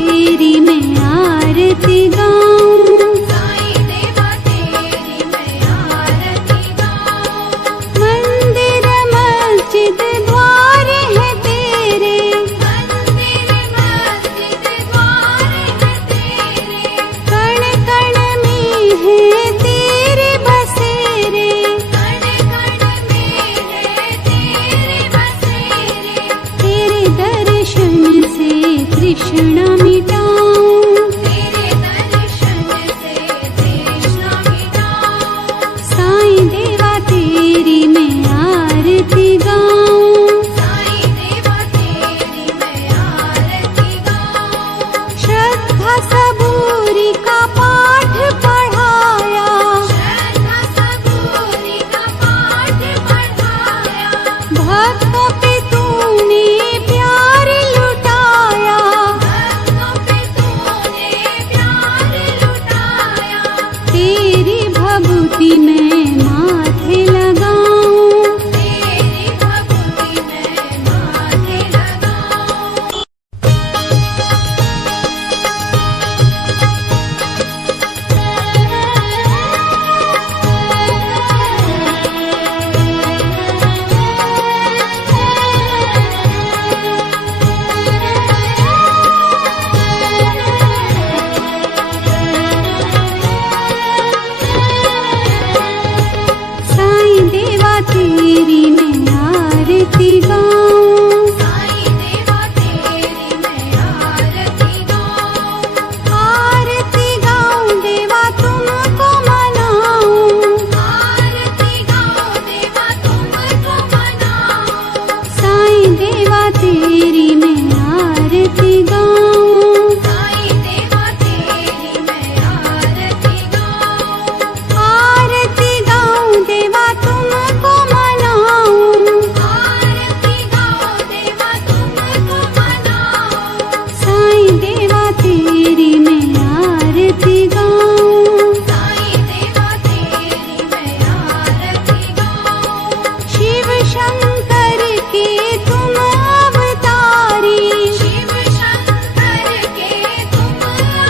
तेरी मैं आरती गाऊं, साईं देवा तेरी मैं आरती गाऊं। मंदिर मस्जिद द्वार है तेरे, मंदिर मस्जिद द्वार है तेरे, कण कण में है तेरे बसेरे, कण कण में है तेरे बसेरे। तेरे दर्शन से तृष्णा मिटाऊं, तेरे दर्शन से तृष्णा मिटाऊं। साईं देवा तेरी मैं आरती गाऊं, साईं देवा तेरी मैं आरती गाऊं। श्रद्धा सबूरी का पाठ पढ़ाया, श्रद्धा सबूरी का पाठ पढ़ाया, भक्तों पे तूने प्यार लुटाया, भक्तों पे तूने प्यार लुटाया। तेरी भभूति मैं माथे लगाऊं, तेरी भक्ति मैं माथे लगाऊं। साईं देवा तेरी मैं आरती गाऊं, साईं देवा तेरी मैं आरती गाऊं। आरती गाऊं देवा तुमको मनाऊं, आरती गाऊं देवा तुमको मनाऊं। साईं देवा तेरी मैं आरती गाऊं, साईं देवा तेरी मैं आरती गाऊं। आरती गाऊं देवा तुमको मनाऊं, आरती गाऊं देवा तुमको मनाऊं। साईं देवा तेरी मैं आरती गाऊं, साईं देवा तेरी मैं आरती गाऊं। शिव शंकर के तुम अवतारी, शिव शंकर के तुम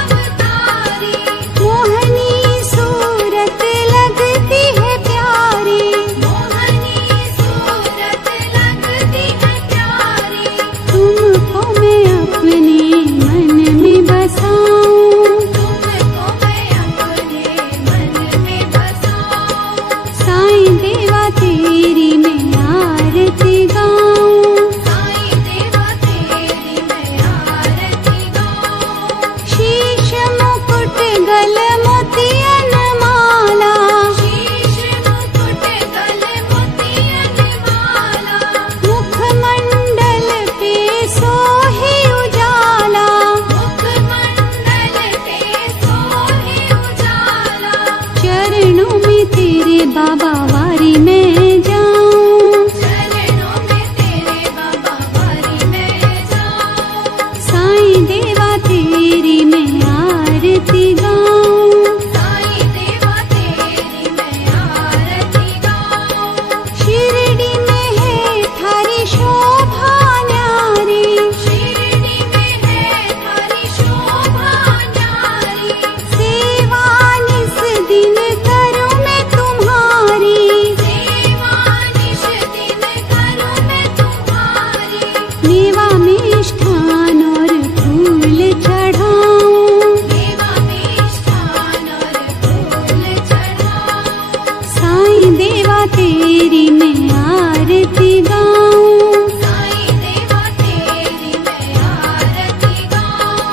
अवतारी, मोहनी सूरत लगती है प्यारी, मोहनी सूरत लगती है प्यारी। तुमको मैं अपने मन में बसाऊं, तुमको मैं अपने मन में बसाऊं। साईं देवा तेरी मैं आरती गाऊं, साईं देवा तेरी मैं आरती गाऊं। शीश मुकुट गल मोतियन माला, शीश मुकुट गले मोतियन माला, मुखमंडल पे सोहे उजाला, मुखमंडल पे सोहे उजाला। चरणों में तेरे बाबा वारी मैं जाऊं, चरणों में तेरे बाबा वारी मैं जाऊं। साईं देवा तेरी मैं आरती गाऊं, साईं देवा तेरी मैं आरती गाऊं। शिरडी में है थारी शोभा न्यारी, शिरडी में है थारी शोभा न्यारी, सेवा निस दिन करूं मैं तुम्हारी, सेवा निश दिन करूं मैं तुम्हारी। मेवा मिष्ठान और फूल चढ़ाऊं, देवा मिष्ठान और फूल चढ़ाऊं। साईं देवा तेरी मैं आरती गाऊं, साईं देवा तेरी मैं आरती गाऊं।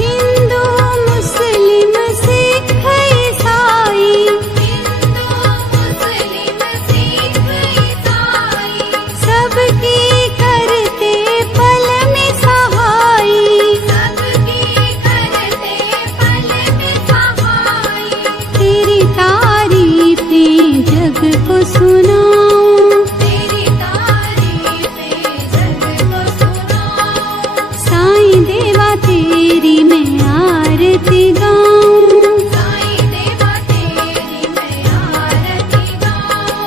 हिंदू मुस्लिम सिख ईसाई, हिंदू मुस्लिम सिख ईसाई, सबकी करते पल में सहाई, सबकी करते पल में सहाई। तेरी तारीफें जग को सुनाऊं, तेरी तारीफें जग को सुनाऊं। साईं देवा तेरी मैं आरती गाऊं, साईं देवा तेरी मैं आरती गाऊं।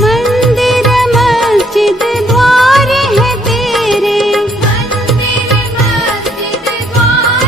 मंदिर मस्जिद द्वार है तेरे, मंदिर मस्जिद द्वार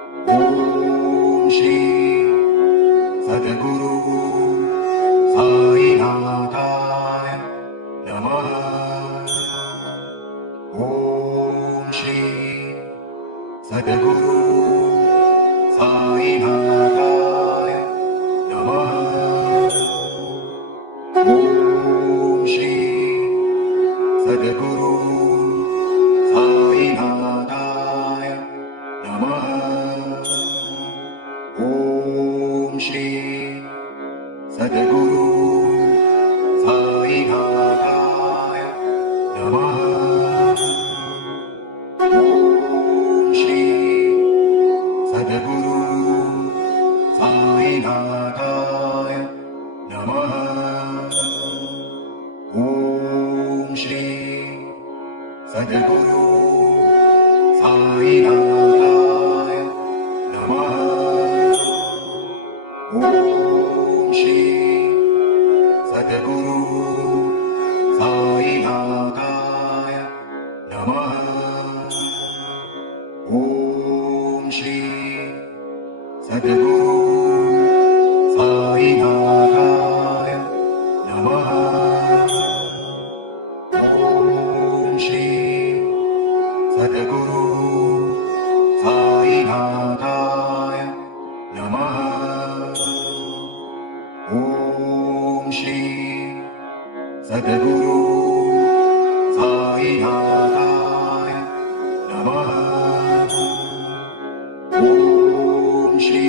सद्गुरु साईनाथाय नमः। ॐ श्री सद्गुरु साईनाथाय नमः। ॐ श्री सद्गुरु साईनाथाय नमः। ॐ श्री सद्गुरु साईनाथाय नमः। ॐ श्री सद्गुरु साईनाथाय नमः। ॐ श्री सद्गुरु साईनाथाय नमः। ॐ श्री सद्गुरु साईनाथाय नमः। ॐ श्री सद्गुरु साईनाथाय नमः। ॐ श्री सद्गुरु साईनाथाय नमः। ॐ श्री